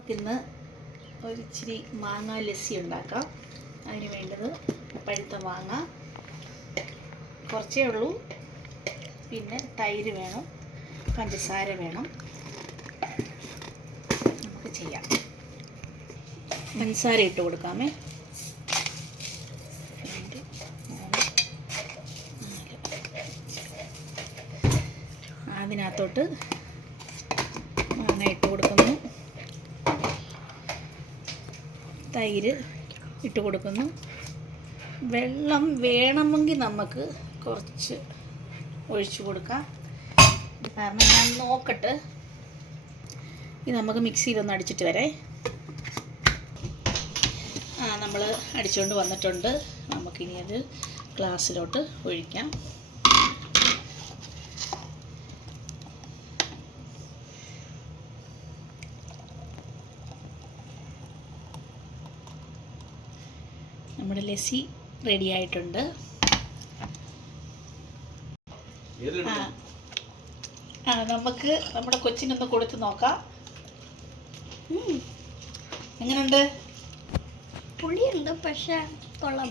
നമുക്കിന്ന് ഒരിച്ചിരി മാങ്ങ ലസ്സി ഉണ്ടാക്കാം. അതിന് വേണ്ടത് പഴുത്ത മാങ്ങ കുറച്ചേ ഉള്ളൂ, പിന്നെ തൈര് വേണം, പഞ്ചസാര വേണം. നമുക്ക് ചെയ്യാം. പഞ്ചസാര ഇട്ട് കൊടുക്കാമേ. അതിനകത്തോട്ട് മാങ്ങ ഇട്ട് കൊടുക്കുന്നു, തൈര് ഇട്ട് കൊടുക്കുന്നു. വെള്ളം വേണമെങ്കിൽ നമുക്ക് കുറച്ച് ഒഴിച്ചു കൊടുക്കാം. കാരണം ഞാൻ നോക്കട്ടെ. ഇത് നമുക്ക് മിക്സിയിലൊന്ന് അടിച്ചിട്ട് വരെ. നമ്മൾ അടിച്ചുകൊണ്ട് വന്നിട്ടുണ്ട്. നമുക്കിനി അത് ഗ്ലാസ്സിലോട്ട് ഒഴിക്കാം. നമ്മുടെ ലസ്സി റെഡി ആയിട്ടുണ്ട്. നമുക്ക് നമ്മുടെ കൊച്ചിനൊന്ന് കൊടുത്ത് നോക്കാം. എങ്ങനെയുണ്ട്? പുളിയുണ്ട്, പക്ഷെ കൊള്ളാം.